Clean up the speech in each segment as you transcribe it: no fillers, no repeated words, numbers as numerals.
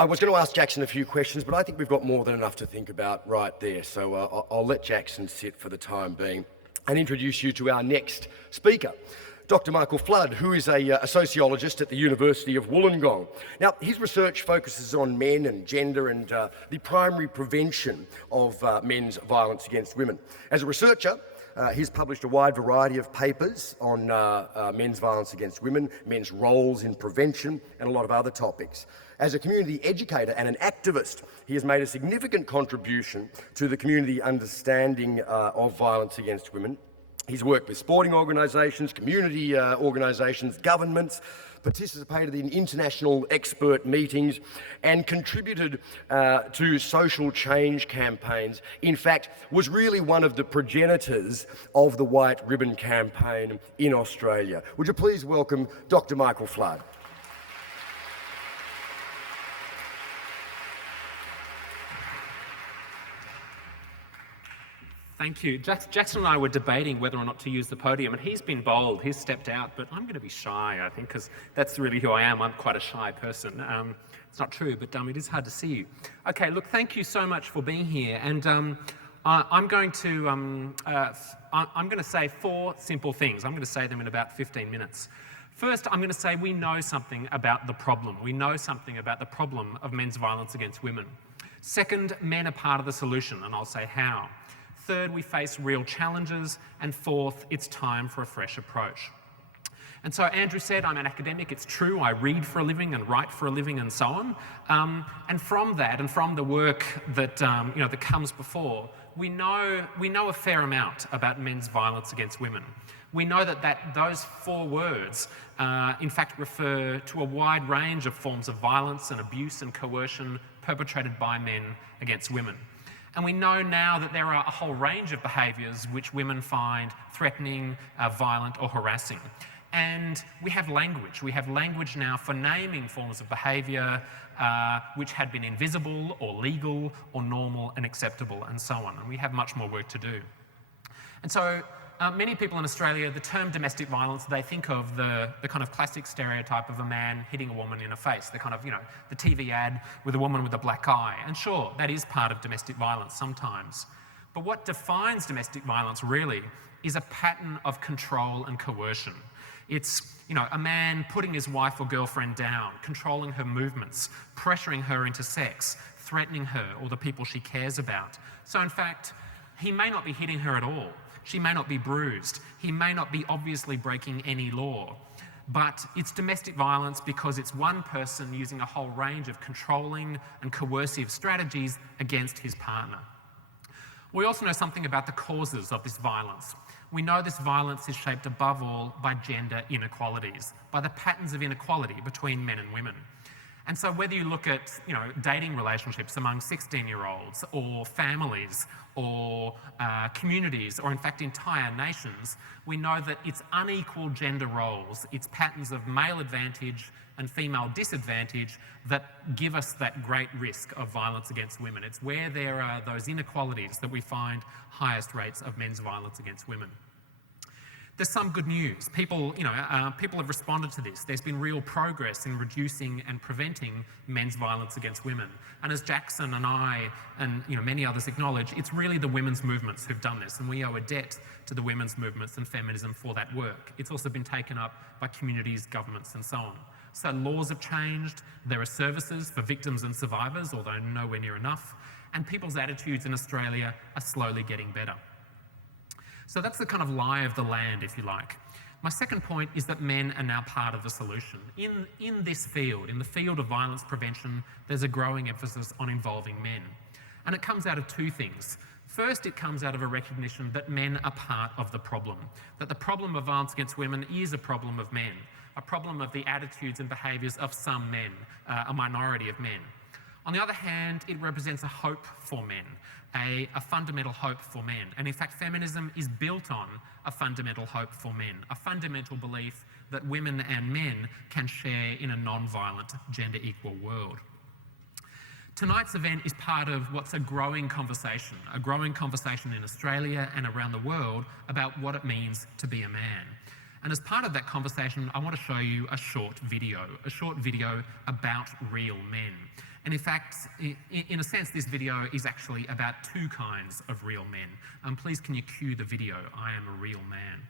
I was going to ask Jackson a few questions, but I think we've got more than enough to think about right there. So I'll let Jackson sit for the time being and introduce you to our next speaker, Dr. Michael Flood, who is a sociologist at the University of Wollongong. Now, his research focuses on men and gender and the primary prevention of men's violence against women. As a researcher, he's published a wide variety of papers on men's violence against women, men's roles in prevention, and a lot of other topics. As a community educator and an activist, he has made a significant contribution to the community understanding of violence against women. He's worked with sporting organisations, community organisations, governments, participated in international expert meetings, and contributed to social change campaigns. In fact, was really one of the progenitors of the White Ribbon Campaign in Australia. Would you please welcome Dr. Michael Flood? Thank you. Jackson and I were debating whether or not to use the podium, and he's been bold, he's stepped out, but I'm going to be shy, I think, because that's really who I am. I'm quite a shy person. It's not true, but it is hard to see you. Okay, look, thank you so much for being here, and I'm going to say 4 simple things. I'm going to say them in about 15 minutes. First, I'm going to say we know something about the problem. We know something about the problem of men's violence against women. Second, men are part of the solution, and I'll say how. Third, we face real challenges. And fourth, it's time for a fresh approach. And so Andrew said, I'm an academic, it's true, I read for a living and write for a living and so on. And from that, and from the work that, that comes before, we know a fair amount about men's violence against women. We know that those 4 words, in fact, refer to a wide range of forms of violence and abuse and coercion perpetrated by men against women. And we know now that there are a whole range of behaviours which women find threatening, violent or harassing. And we have language. We have language now for naming forms of behaviour which had been invisible or legal or normal and acceptable and so on. And we have much more work to do. And so many people in Australia, the term domestic violence, they think of the kind of classic stereotype of a man hitting a woman in the face, the kind of, the TV ad with a woman with a black eye. And sure, that is part of domestic violence sometimes. But what defines domestic violence really is a pattern of control and coercion. It's, a man putting his wife or girlfriend down, controlling her movements, pressuring her into sex, threatening her or the people she cares about. So in fact, he may not be hitting her at all. She may not be bruised. He may not be obviously breaking any law. But it's domestic violence because it's one person using a whole range of controlling and coercive strategies against his partner. We also know something about the causes of this violence. We know this violence is shaped above all by gender inequalities, by the patterns of inequality between men and women. And so whether you look at, dating relationships among 16-year-olds or families or communities or in fact entire nations, we know that it's unequal gender roles, it's patterns of male advantage and female disadvantage that give us that great risk of violence against women. It's where there are those inequalities that we find highest rates of men's violence against women. There's some good news. People have responded to this. There's been real progress in reducing and preventing men's violence against women. And as Jackson and I and many others acknowledge, it's really the women's movements who've done this, and we owe a debt to the women's movements and feminism for that work. It's also been taken up by communities, governments, and so on. So laws have changed. There are services for victims and survivors, although nowhere near enough. And people's attitudes in Australia are slowly getting better. So that's the kind of lie of the land, if you like. My second point is that men are now part of the solution. In this field, in the field of violence prevention, there's a growing emphasis on involving men. And it comes out of 2 things. First, it comes out of a recognition that men are part of the problem, that the problem of violence against women is a problem of men, a problem of the attitudes and behaviours of some men, a minority of men. On the other hand, it represents a hope for men, a fundamental hope for men. And in fact, feminism is built on a fundamental hope for men, a fundamental belief that women and men can share in a non-violent, gender-equal world. Tonight's event is part of what's a growing conversation in Australia and around the world about what it means to be a man. And as part of that conversation, I want to show you a short video about real men. And in fact, in a sense, this video is actually about two kinds of real men. Please can you cue the video, I Am a Real Man.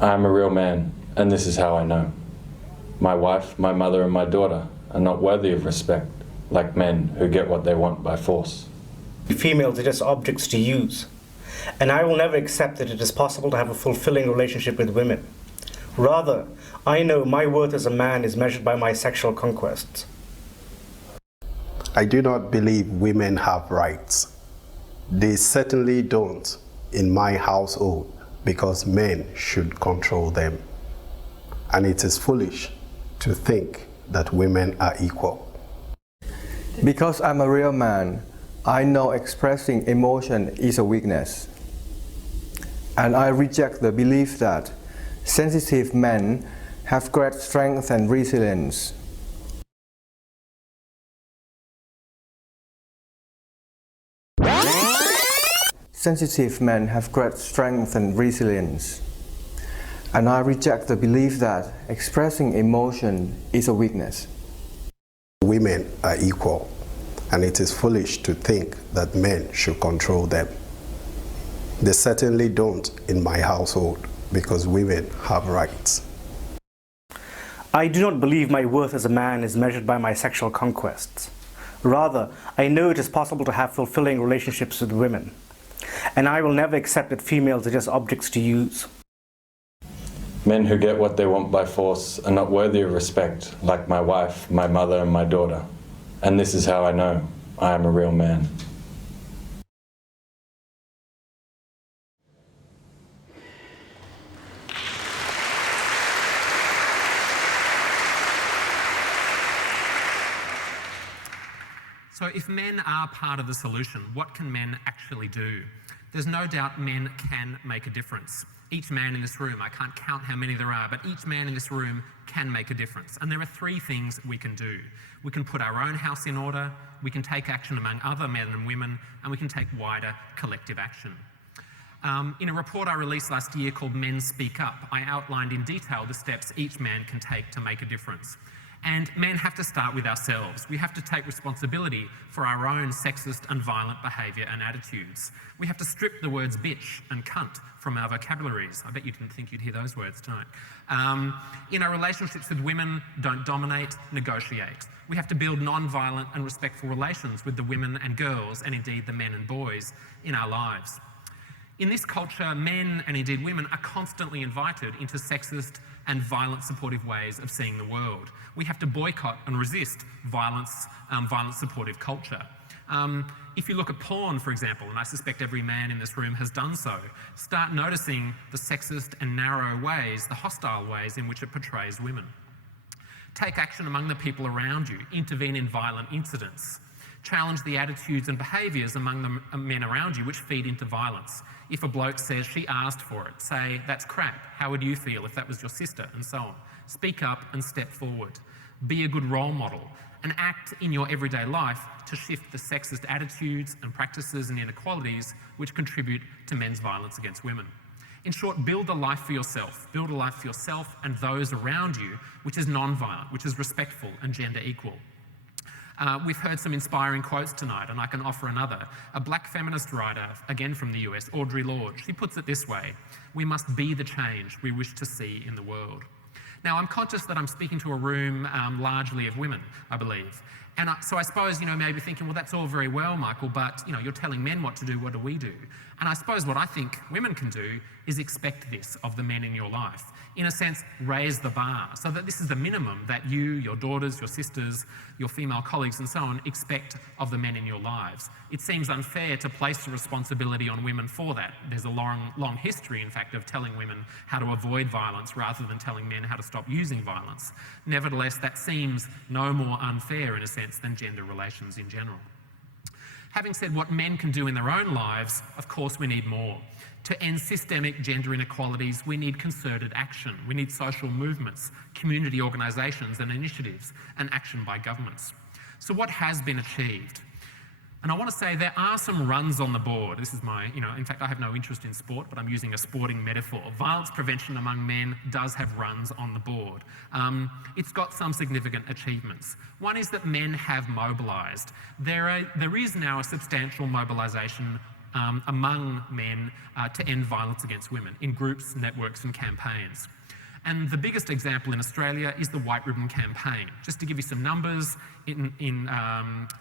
I am a real man, and this is how I know. My wife, my mother, and my daughter are not worthy of respect, like men who get what they want by force. Females are just objects to use, and I will never accept that it is possible to have a fulfilling relationship with women. Rather, I know my worth as a man is measured by my sexual conquests. I do not believe women have rights. They certainly don't in my household, because men should control them. And it is foolish to think that women are equal. Because I'm a real man, I know expressing emotion is a weakness. And I reject the belief that sensitive men have great strength and resilience. Sensitive men have great strength and resilience. And I reject the belief that expressing emotion is a weakness. Women are equal, and it is foolish to think that men should control them. They certainly don't in my household, because women have rights. I do not believe my worth as a man is measured by my sexual conquests. Rather, I know it is possible to have fulfilling relationships with women. And I will never accept that females are just objects to use. Men who get what they want by force are not worthy of respect, like my wife, my mother, and my daughter. And this is how I know I am a real man. So if men are part of the solution, what can men actually do? There's no doubt men can make a difference. Each man in this room, I can't count how many there are, but each man in this room can make a difference. And there are three things we can do. We can put our own house in order, we can take action among other men and women, and we can take wider collective action. In a report I released last year called Men Speak Up, I outlined in detail the steps each man can take to make a difference. And men have to start with ourselves. We have to take responsibility for our own sexist and violent behaviour and attitudes. We have to strip the words bitch and cunt from our vocabularies. I bet you didn't think you'd hear those words tonight. In our relationships with women, don't dominate, negotiate. We have to build non-violent and respectful relations with the women and girls, and indeed the men and boys in our lives. In this culture, men and indeed women are constantly invited into sexist and violent supportive ways of seeing the world. We have to boycott and resist violent supportive culture. If you look at porn, for example, and I suspect every man in this room has done so, start noticing the sexist and narrow ways, the hostile ways in which it portrays women. Take action among the people around you, intervene in violent incidents. Challenge the attitudes and behaviours among the men around you which feed into violence. If a bloke says, she asked for it, say, that's crap, how would you feel if that was your sister, and so on. Speak up and step forward. Be a good role model and act in your everyday life to shift the sexist attitudes and practices and inequalities which contribute to men's violence against women. In short, build a life for yourself. Build a life for yourself and those around you which is non-violent, which is respectful and gender equal. We've heard some inspiring quotes tonight, and I can offer another. A black feminist writer, again from the US, Audre Lorde, she puts it this way: we must be the change we wish to see in the world. Now, I'm conscious that I'm speaking to a room largely of women, I believe. And so I suppose, maybe thinking, well, that's all very well, Michael, but, you're telling men what to do, what do we do? And I suppose what I think women can do is expect this of the men in your life. In a sense, raise the bar so that this is the minimum that you, your daughters, your sisters, your female colleagues and so on expect of the men in your lives. It seems unfair to place the responsibility on women for that. There's a long history, in fact, of telling women how to avoid violence rather than telling men how to stop using violence. Nevertheless, that seems no more unfair in a sense than gender relations in general. Having said what men can do in their own lives, of course we need more. To end systemic gender inequalities, we need concerted action. We need social movements, community organisations and initiatives, and action by governments. So what has been achieved? And I want to say there are some runs on the board. This is my, in fact, I have no interest in sport, but I'm using a sporting metaphor. Violence prevention among men does have runs on the board. It's got some significant achievements. One is that men have mobilised. There is now a substantial mobilisation among men to end violence against women in groups, networks and campaigns. And the biggest example in Australia is the White Ribbon Campaign. Just to give you some numbers, in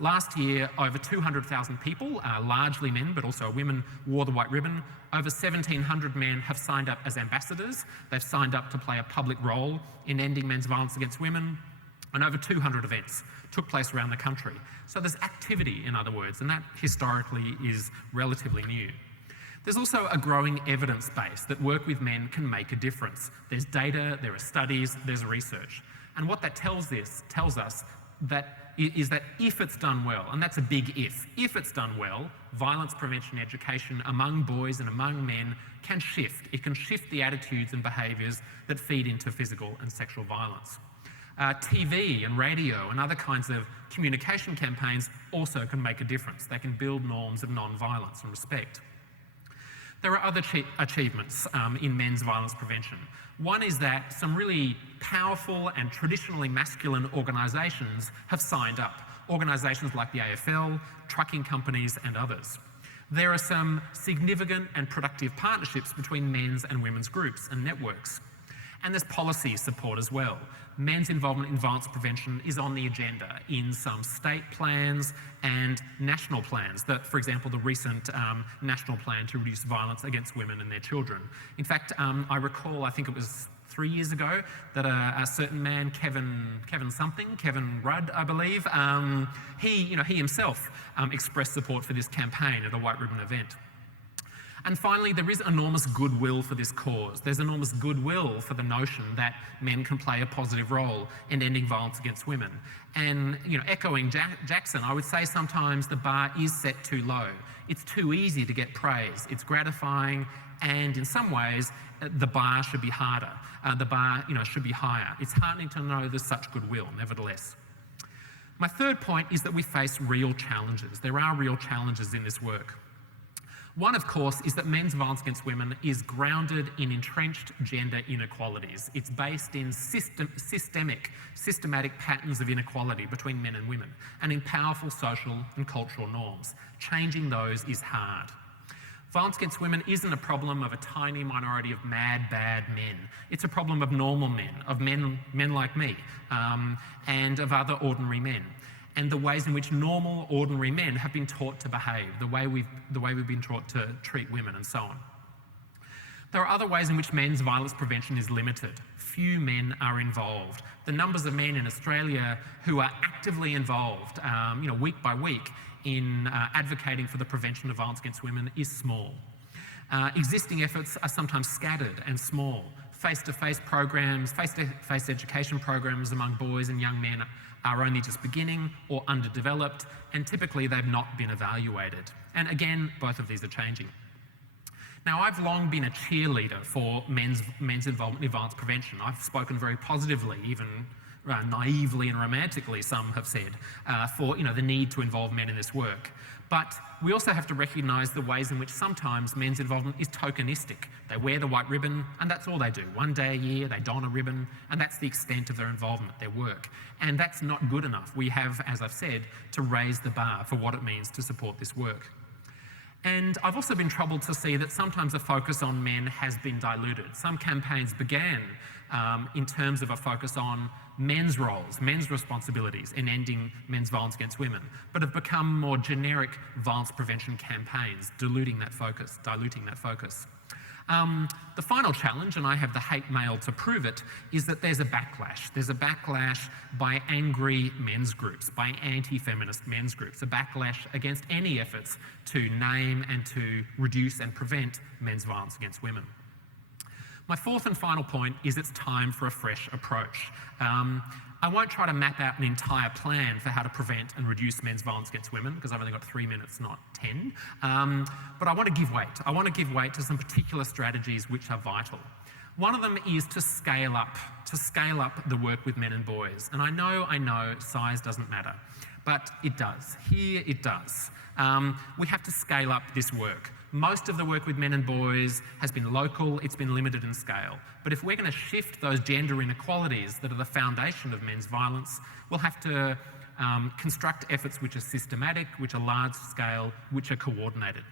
last year, over 200,000 people, largely men, but also women, wore the White Ribbon. Over 1,700 men have signed up as ambassadors. They've signed up to play a public role in ending men's violence against women. And over 200 events took place around the country. So there's activity, in other words, and that historically is relatively new. There's also a growing evidence base that work with men can make a difference. There's data, there are studies, there's research. And what that tells us is that if it's done well, and that's a big if it's done well, violence prevention education among boys and among men can shift. It can shift the attitudes and behaviours that feed into physical and sexual violence. TV and radio and other kinds of communication campaigns also can make a difference. They can build norms of non-violence and respect. There are other achievements in men's violence prevention. One is that some really powerful and traditionally masculine organisations have signed up. Organisations like the AFL, trucking companies and others. There are some significant and productive partnerships between men's and women's groups and networks. And there's policy support as well. Men's involvement in violence prevention is on the agenda in some state plans and national plans. For example, the recent national plan to reduce violence against women and their children. In fact, I recall, I think it was 3 years ago, that a certain man, Kevin Rudd, I believe, he himself expressed support for this campaign at a White Ribbon event. And finally, there is enormous goodwill for this cause. There's enormous goodwill for the notion that men can play a positive role in ending violence against women. And, echoing Jackson, I would say sometimes the bar is set too low. It's too easy to get praise. It's gratifying, and in some ways, the bar should be harder. The bar, should be higher. It's heartening to know there's such goodwill, nevertheless. My third point is that we face real challenges. There are real challenges in this work. One, of course, is that men's violence against women is grounded in entrenched gender inequalities. It's based in systematic patterns of inequality between men and women, and in powerful social and cultural norms. Changing those is hard. Violence against women isn't a problem of a tiny minority of mad, bad men. It's a problem of normal men, of men like me, and of other ordinary men. And the ways in which normal, ordinary men have been taught to behave, the way we've been taught to treat women and so on. There are other ways in which men's violence prevention is limited. Few men are involved. The numbers of men in Australia who are actively involved, week by week, in advocating for the prevention of violence against women is small. Existing efforts are sometimes scattered and small. Face-to-face programs, face-to-face education programs among boys and young men are only just beginning or underdeveloped, and typically they've not been evaluated. And again, both of these are changing. Now, I've long been a cheerleader for men's involvement in violence prevention. I've spoken very positively, even naively and romantically, some have said, for the need to involve men in this work. But we also have to recognise the ways in which sometimes men's involvement is tokenistic. They wear the white ribbon and that's all they do. One day a year they don a ribbon and that's the extent of their involvement, their work. And that's not good enough. We have, as I've said, to raise the bar for what it means to support this work. And I've also been troubled to see that sometimes the focus on men has been diluted. Some campaigns began in terms of a focus on men's roles, men's responsibilities in ending men's violence against women, but have become more generic violence prevention campaigns, diluting that focus. The final challenge, and I have the hate mail to prove it, is that there's a backlash. There's a backlash by angry men's groups, by anti-feminist men's groups, a backlash against any efforts to name and to reduce and prevent men's violence against women. My fourth and final point is it's time for a fresh approach. I won't try to map out an entire plan for how to prevent and reduce men's violence against women, because I've only got 3 minutes, not 10. But I want to give weight. I want to give weight to some particular strategies which are vital. One of them is to scale up the work with men and boys. And I know size doesn't matter. but it does. Here it does. We have to scale up this work. Most of the work with men and boys has been local, it's been limited in scale. But if we're going to shift those gender inequalities that are the foundation of men's violence, we'll have to construct efforts which are systematic, which are large scale, which are coordinated.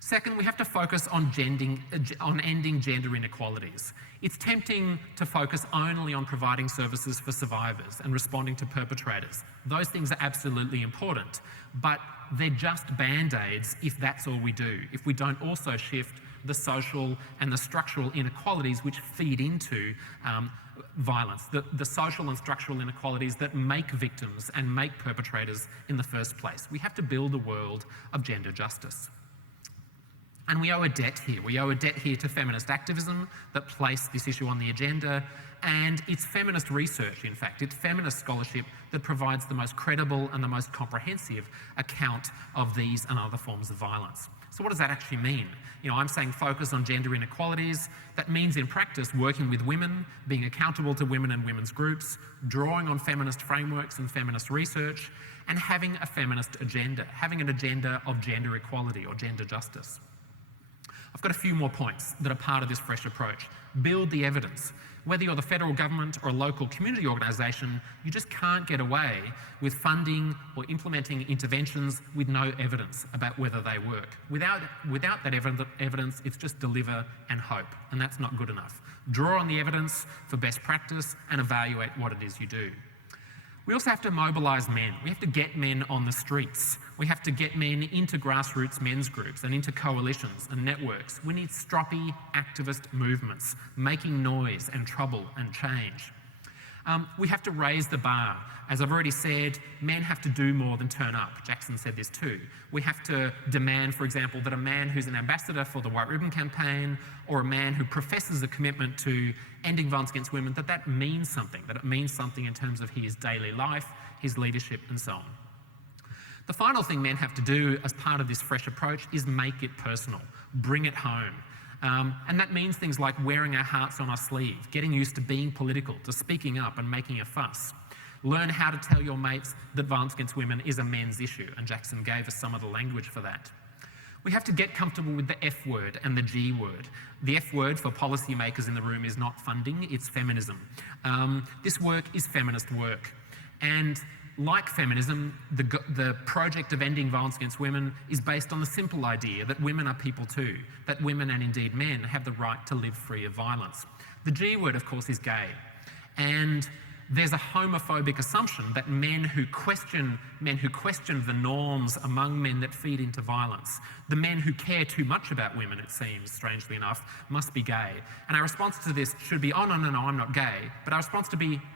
Second, we have to focus on ending gender inequalities. It's tempting to focus only on providing services for survivors and responding to perpetrators. Those things are absolutely important, but they're just band-aids if that's all we do, if we don't also shift the social and the structural inequalities which feed into violence, the social and structural inequalities that make victims and make perpetrators in the first place. We have to build a world of gender justice. And we owe a debt here. We owe a debt here to feminist activism that placed this issue on the agenda, and it's feminist research, in fact. It's feminist scholarship that provides the most credible and the most comprehensive account of these and other forms of violence. So what does that actually mean? You know, I'm saying focus on gender inequalities. That means in practice working with women, being accountable to women and women's groups, drawing on feminist frameworks and feminist research, and having a feminist agenda, having an agenda of gender equality or gender justice. I've got a few more points that are part of this fresh approach. Build the evidence. Whether you're the federal government or a local community organisation, you just can't get away with funding or implementing interventions with no evidence about whether they work. Without that evidence, it's just deliver and hope, and that's not good enough. Draw on the evidence for best practice and evaluate what it is you do. We also have to mobilise men. We have to get men on the streets. We have to get men into grassroots men's groups and into coalitions and networks. We need stroppy activist movements, making noise and trouble and change. We have to raise the bar. As I've already said, men have to do more than turn up. Jackson said this too. We have to demand, for example, that a man who's an ambassador for the White Ribbon Campaign or a man who professes a commitment to ending violence against women, that means something, that it means something in terms of his daily life, his leadership and so on. The final thing men have to do as part of this fresh approach is make it personal, bring it home. And that means things like wearing our hearts on our sleeve, getting used to being political, to speaking up and making a fuss. Learn how to tell your mates that violence against women is a men's issue, and Jackson gave us some of the language for that. We have to get comfortable with the F word and the G word. The F word for policymakers in the room is not funding, it's feminism. This work is feminist work. And like feminism, the project of ending violence against women is based on the simple idea that women are people too, that women and indeed men have the right to live free of violence. The G word, of course, is gay. And there's a homophobic assumption that men who question the norms among men that feed into violence, the men who care too much about women, it seems, strangely enough, must be gay. And our response to this should be, oh, no, I'm not gay. But our response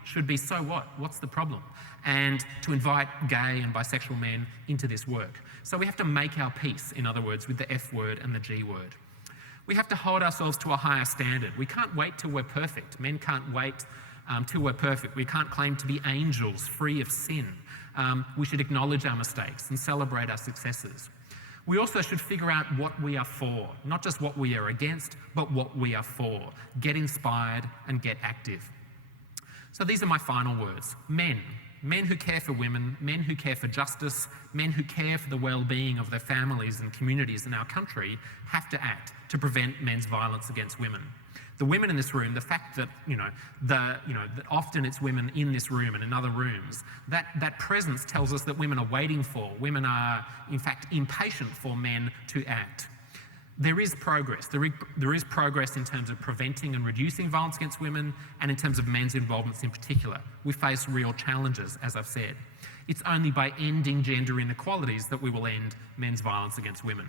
should be, so what? What's the problem? And to invite gay and bisexual men into this work. So we have to make our peace, in other words, with the F word and the G word. We have to hold ourselves to a higher standard. We can't wait till we're perfect. Men can't wait till we're perfect. We can't claim to be angels free of sin. We should acknowledge our mistakes and celebrate our successes. We also should figure out what we are for, not just what we are against, but what we are for. Get inspired and get active. So these are my final words. Men who care for women, men who care for justice, men who care for the well-being of their families and communities in our country have to act to prevent men's violence against women. The women in this room, the fact that, that often it's women in this room and in other rooms, that presence tells us that women are waiting for, women are, in fact, impatient for men to act. There is progress. There is progress in terms of preventing and reducing violence against women and in terms of men's involvements in particular. We face real challenges, as I've said. It's only by ending gender inequalities that we will end men's violence against women.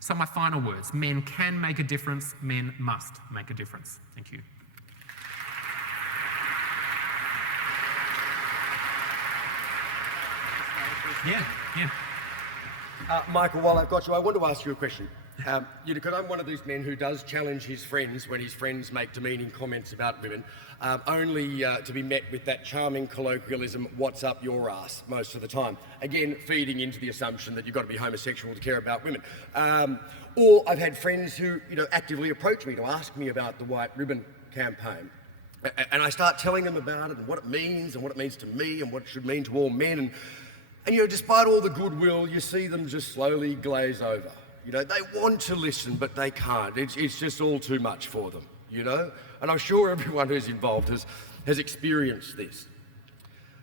So my final words, men can make a difference, men must make a difference. Thank you. Yeah. Michael, while I've got you, I want to ask you a question. Because I'm one of these men who does challenge his friends when his friends make demeaning comments about women, only to be met with that charming colloquialism, what's up your ass, most of the time. Again, feeding into the assumption that you've got to be homosexual to care about women. Or I've had friends who, actively approach me to ask me about the White Ribbon Campaign. And I start telling them about it and what it means to me and what it should mean to all men. And you know, despite all the goodwill, you see them just slowly glaze over. You know, they want to listen, but they can't. It's just all too much for them, you know? And I'm sure everyone who's involved has experienced this.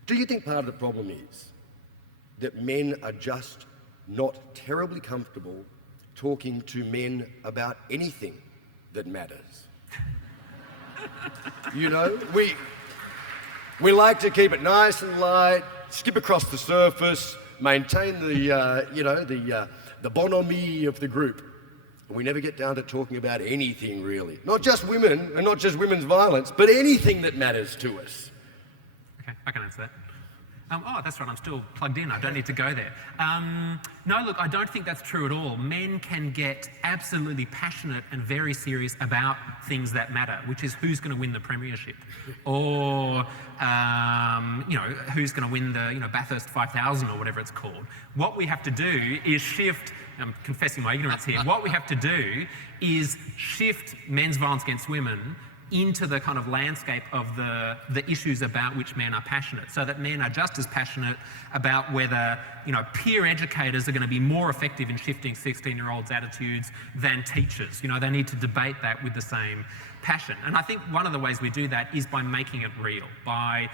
Do you think part of the problem is that men are just not terribly comfortable talking to men about anything that matters? You know, we like to keep it nice and light, skip across the surface, maintain the bonhomie of the group. And we never get down to talking about anything really. Not just women and not just women's violence, but anything that matters to us. Okay, I can answer that. Oh, that's right, I'm still plugged in. I don't need to go there. No, look, I don't think that's true at all. Men can get absolutely passionate and very serious about things that matter, which is who's going to win the premiership, or who's going to win the Bathurst 5000 or whatever it's called. What we have to do is shift. I'm confessing my ignorance here. What we have to do is shift men's violence against women into the kind of landscape of the issues about which men are passionate, so that men are just as passionate about whether peer educators are going to be more effective in shifting 16-year-olds' attitudes than teachers. They need to debate that with the same passion. And I think one of the ways we do that is by making it real, by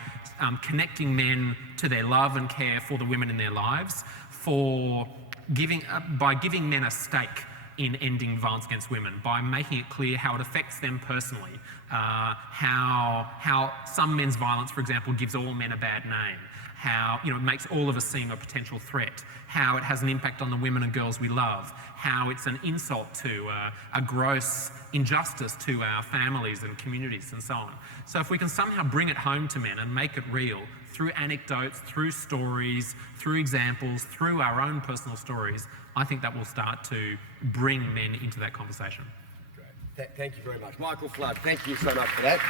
connecting men to their love and care for the women in their lives, by giving men a stake in ending violence against women, by making it clear how it affects them personally, how some men's violence, for example, gives all men a bad name, how it makes all of us seem a potential threat, how it has an impact on the women and girls we love, how it's an insult to a gross injustice to our families and communities and so on. So if we can somehow bring it home to men and make it real through anecdotes, through stories, through examples, through our own personal stories, I think that will start to bring men into that conversation. Great. Thank you very much. Michael Flood, thank you so much for that.